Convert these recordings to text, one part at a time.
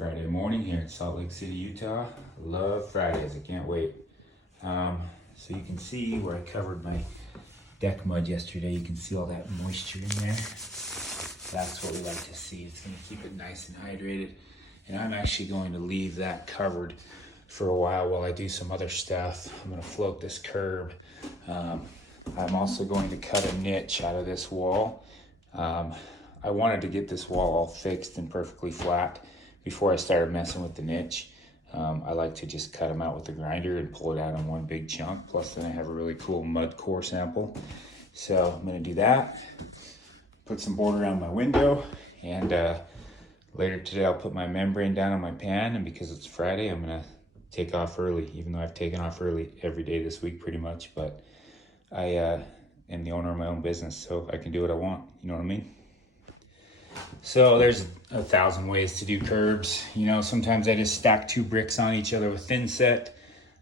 Friday morning here in Salt Lake City, Utah. Love Fridays, I can't wait. So you can see where I covered my deck mud yesterday. You can see all that moisture in there. That's what we like to see. It's gonna keep it nice and hydrated. And I'm actually going to leave that covered for a while I do some other stuff. I'm gonna float this curb. I'm also going to cut a niche out of this wall. I wanted to get this wall all fixed and perfectly flat before I started messing with the niche. I like to just cut them out with the grinder and pull it out in one big chunk. Plus then I have a really cool mud core sample. So I'm gonna do that, put some board around my window, and later today I'll put my membrane down on my pan, and because it's Friday, I'm gonna take off early, even though I've taken off early every day this week pretty much, but I am the owner of my own business, so I can do what I want, you know what I mean? So there's 1,000 ways to do curbs. You know, sometimes I just stack 2 bricks on each other with thin set.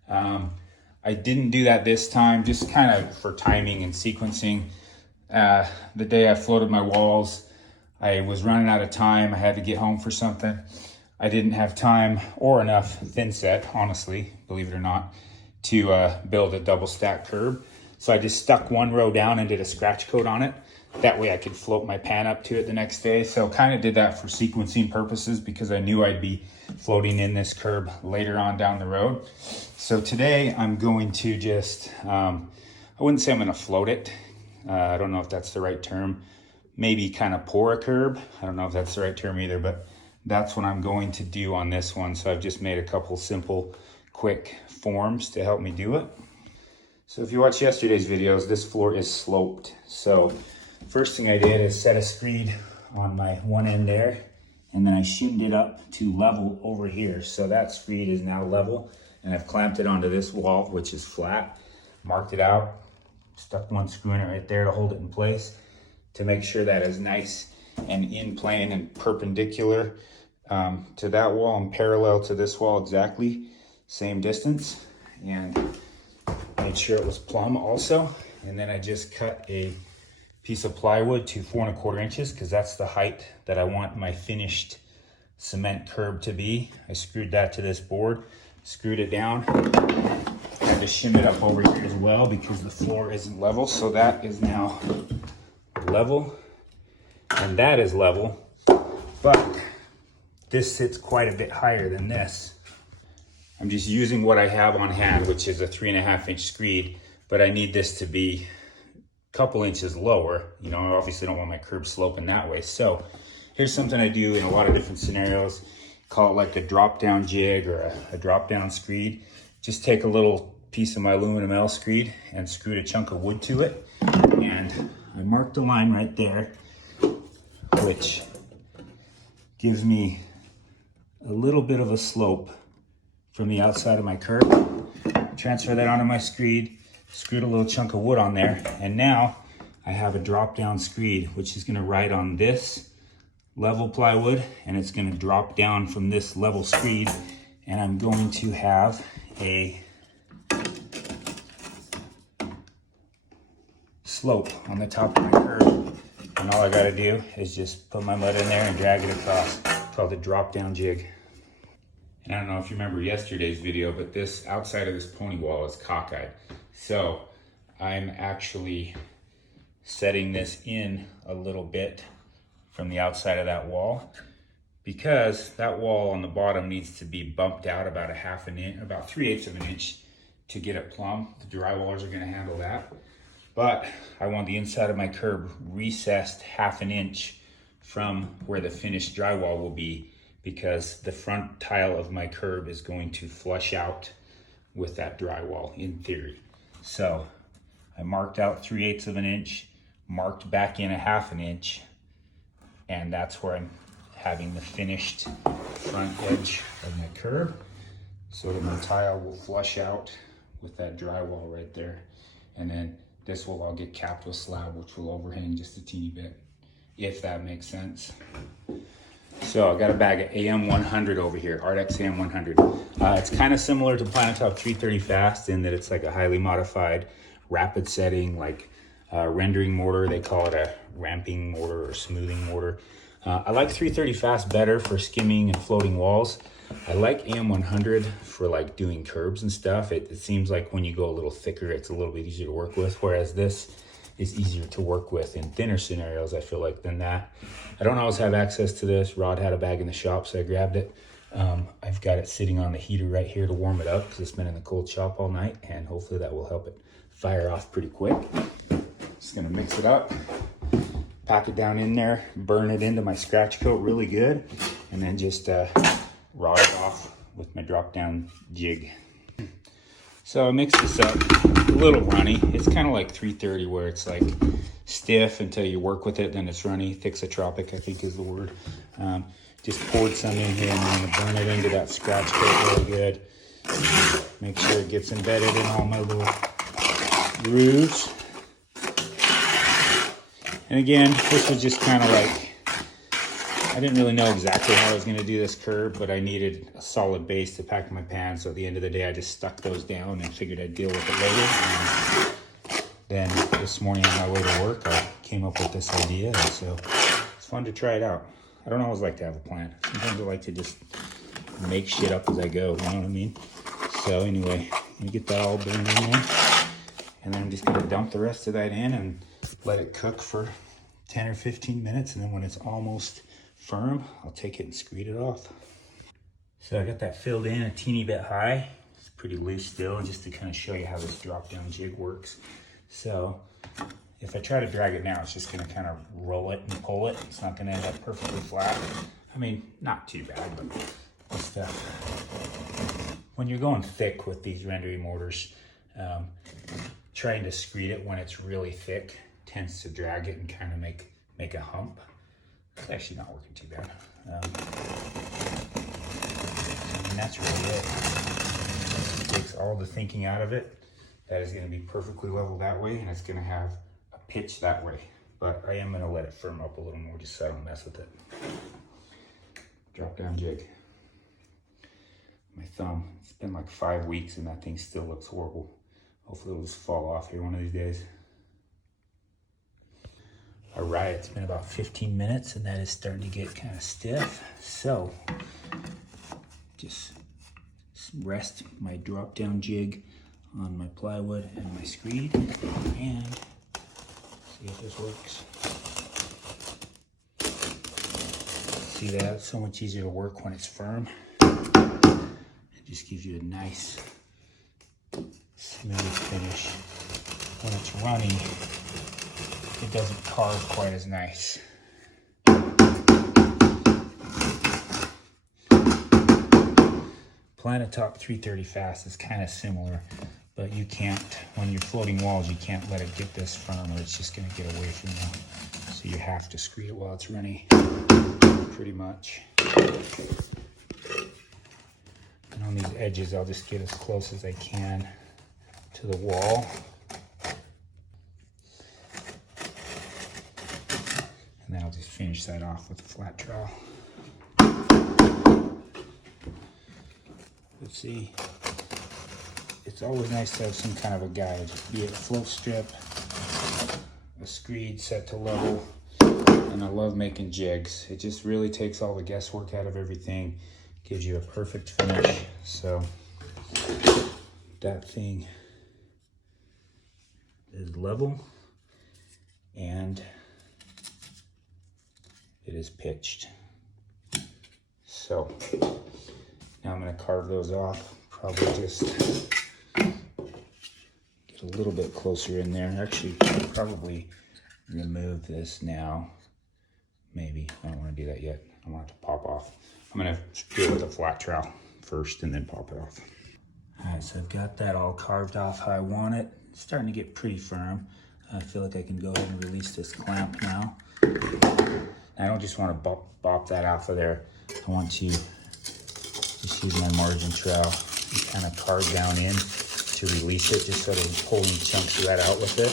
I didn't do that this time, just kind of for timing and sequencing. The day I floated my walls, I was running out of time. I had to get home for something. I didn't have time or enough thin set, honestly, believe it or not, to build a double stack curb. So I just stuck 1 row down and did a scratch coat on it. That way I could float my pan up to it the next day. So kind of did that for sequencing purposes because I knew I'd be floating in this curb later on down the road. So today I'm going to just, I wouldn't say I'm gonna float it. I don't know if that's the right term. Maybe kind of pour a curb. I don't know if that's the right term either, but that's what I'm going to do on this one. So I've just made a couple simple, quick forms to help me do it. So if you watched yesterday's videos, this floor is sloped. So first thing I did is set a screed on my one end there, and then I shimmed it up to level over here. So that screed is now level, and I've clamped it onto this wall, which is flat, marked it out, stuck 1 screw in it right there to hold it in place to make sure that is nice and in plane and perpendicular to that wall and parallel to this wall exactly, same distance, and made sure it was plumb also. And then I just cut a piece of plywood to 4 1/4 inches because that's the height that I want my finished cement curb to be. I screwed that to this board, screwed it down, had to shim it up over here as well because the floor isn't level. So that is now level and that is level, but this sits quite a bit higher than this. I'm just using what I have on hand, which is a 3 1/2 inch screed, but I need this to be couple inches lower. You know, I obviously don't want my curb sloping that way. So here's something I do in a lot of different scenarios. Call it like a drop down jig or a drop down screed. Just take a little piece of my aluminum L screed and screwed a chunk of wood to it. And I marked a line right there, which gives me a little bit of a slope from the outside of my curb. Transfer that onto my screed, screwed a little chunk of wood on there, and now I have a drop down screed which is going to ride on this level plywood, and it's going to drop down from this level screed, and I'm going to have a slope on the top of my curb, and all I got to do is just put my mud in there and drag it across. It's called a drop down jig. And I don't know if you remember yesterday's video, but this outside of this pony wall is cockeyed. So I'm actually setting this in a little bit from the outside of that wall because that wall on the bottom needs to be bumped out about 1/2 inch, about 3/8 of an inch to get it plumb. The drywallers are gonna handle that. But I want the inside of my curb recessed 1/2 inch from where the finished drywall will be, because the front tile of my curb is going to flush out with that drywall in theory. So I marked out 3/8 of an inch, marked back in 1/2 inch, and that's where I'm having the finished front edge of my curb so that my tile will flush out with that drywall right there. And then this will all get capped with slab, which will overhang just a teeny bit, if that makes sense. So I got a bag of AM100 over here, Ardex AM100. It's kind of similar to Planetop 330 Fast in that it's like a highly modified rapid setting, like rendering mortar. They call it a ramping mortar or smoothing mortar. I like 330 fast better for skimming and floating walls. I like AM100 for like doing curbs and stuff. It seems like when you go a little thicker, it's a little bit easier to work with, whereas this is easier to work with in thinner scenarios, I feel like, than that. I don't always have access to this. Rod had a bag in the shop, so I grabbed it. I've got it sitting on the heater right here to warm it up because it's been in the cold shop all night, and hopefully that will help it fire off pretty quick. Just gonna mix it up, pack it down in there, burn it into my scratch coat really good, and then just rod it off with my drop down jig. So I mix this up, a little runny. It's kind of like 330 where it's like stiff until you work with it, then it's runny. Thixotropic, I think is the word. Just poured some in here and I'm gonna burn it into that scratch coat really good. Make sure it gets embedded in all my little grooves. And again, this was just kind of like, I didn't really know exactly how I was gonna do this curb, but I needed a solid base to pack my pan. So at the end of the day, I just stuck those down and figured I'd deal with it later. And then this morning on my way to work, I came up with this idea. And so it's fun to try it out. I don't always like to have a plan. Sometimes I like to just make shit up as I go, you know what I mean? So anyway, you get that all burned in there. And then I'm just gonna dump the rest of that in and let it cook for 10 or 15 minutes. And then when it's almost firm, I'll take it and screed it off. So I got that filled in a teeny bit high. It's pretty loose still, just to kind of show you how this drop down jig works. So if I try to drag it now, it's just gonna kind of roll it and pull it. It's not gonna end up perfectly flat. I mean, not too bad, but just when you're going thick with these rendering mortars, trying to screed it when it's really thick tends to drag it and kind of make a hump. It's actually not working too bad. And that's really it. It takes all the thinking out of it. That is gonna be perfectly level that way, and it's gonna have a pitch that way. But I am gonna let it firm up a little more just so I don't mess with it. Drop down jig. My thumb, it's been like 5 weeks and that thing still looks horrible. Hopefully it'll just fall off here one of these days. All right, it's been about 15 minutes and that is starting to get kind of stiff. So just rest my drop down jig on my plywood and my screed and see if this works. See that? It's so much easier to work when it's firm. It just gives you a nice smooth finish. When it's running, it doesn't carve quite as nice. Planetop 330 fast is kind of similar, but you can't, when you're floating walls, you can't let it get this firm or it's just gonna get away from you. So you have to screed it while it's running, pretty much. And on these edges, I'll just get as close as I can to the wall. And then I'll just finish that off with a flat trowel. Let's see. It's always nice to have some kind of a guide, be it a float strip, a screed set to level, and I love making jigs. It just really takes all the guesswork out of everything, gives you a perfect finish. So that thing is level and it is pitched. So now I'm going to carve those off. Probably just get a little bit closer in there. Actually, probably remove this now. Maybe. I don't want to do that yet. I want it to pop off. I'm going to do it with a flat trowel first and then pop it off. All right, so I've got that all carved off how I want it. It's starting to get pretty firm. I feel like I can go ahead and release this clamp now. I don't just want to bop that off of there. I want to just use my margin trowel and kind of carve down in to release it, just sort of pulling chunks of that out with it.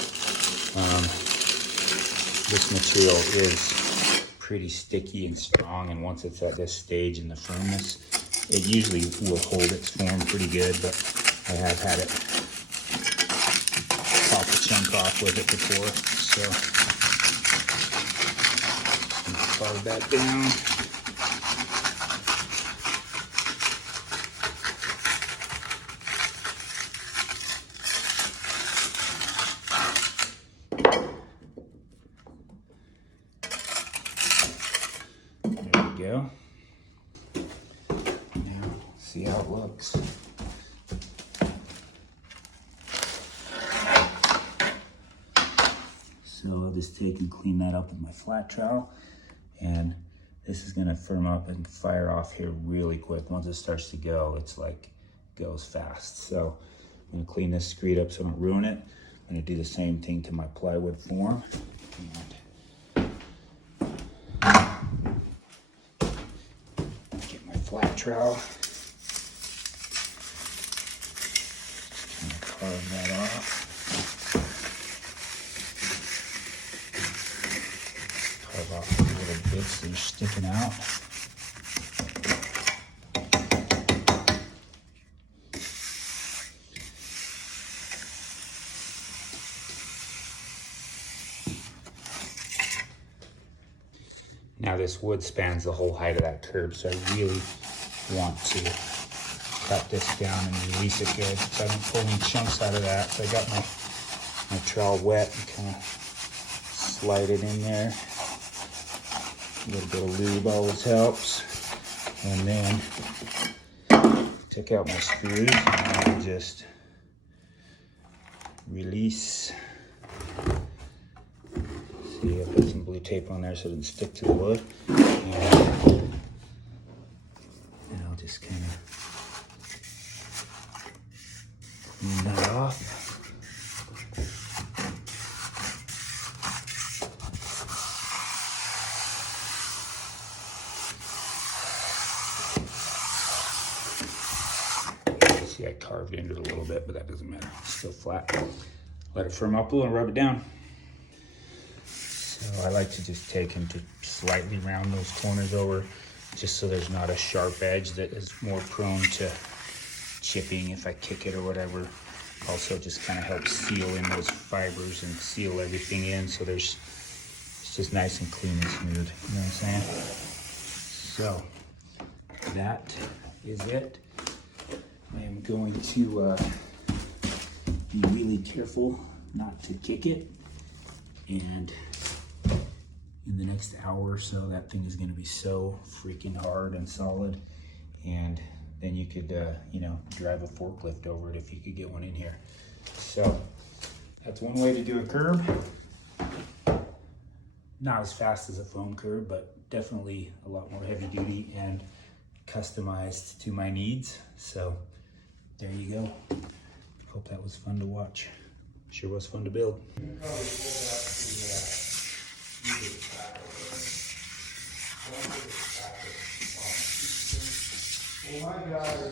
This material is pretty sticky and strong, and once it's at this stage in the firmness, it usually will hold its form pretty good, but I have had it pop a chunk off with it before, so carve that down. There we go. Now, see how it looks. So I'll just take and clean that up with my flat trowel, and this is gonna firm up and fire off here really quick. Once it starts to go, it's like goes fast. So I'm gonna clean this screed up so I don't ruin it. I'm gonna do the same thing to my plywood form. And get my flat trowel. Just kind of carve that off. Carve off the little bits that are sticking out. Now this wood spans the whole height of that curb, so I really want to cut this down and release it good so I don't pull any chunks out of that. So I got my trowel wet and kind of slide it in there. A little bit of lube always helps. And then take out my screws and just release. See, I put some blue tape on there so it doesn't stick to the wood. And I'll just kind of clean that off. See, I carved into it a little bit, but that doesn't matter. It's still flat. Let it firm up a little and rub it down. So I like to just take and to slightly round those corners over, just so there's not a sharp edge that is more prone to chipping if I kick it or whatever. Also just kind of helps seal in those fibers and seal everything in, so it's just nice and clean and smooth, you know what I'm saying? So that is it. I am going to be really careful not to kick it, and in the next hour or so that thing is going to be so freaking hard and solid, and then you could you know, drive a forklift over it if you could get one in here. So that's one way to do a curb. Not as fast as a foam curb, but definitely a lot more heavy duty and customized to my needs. So there you go. Hope that was fun to watch. Sure was fun to build. Well, my guy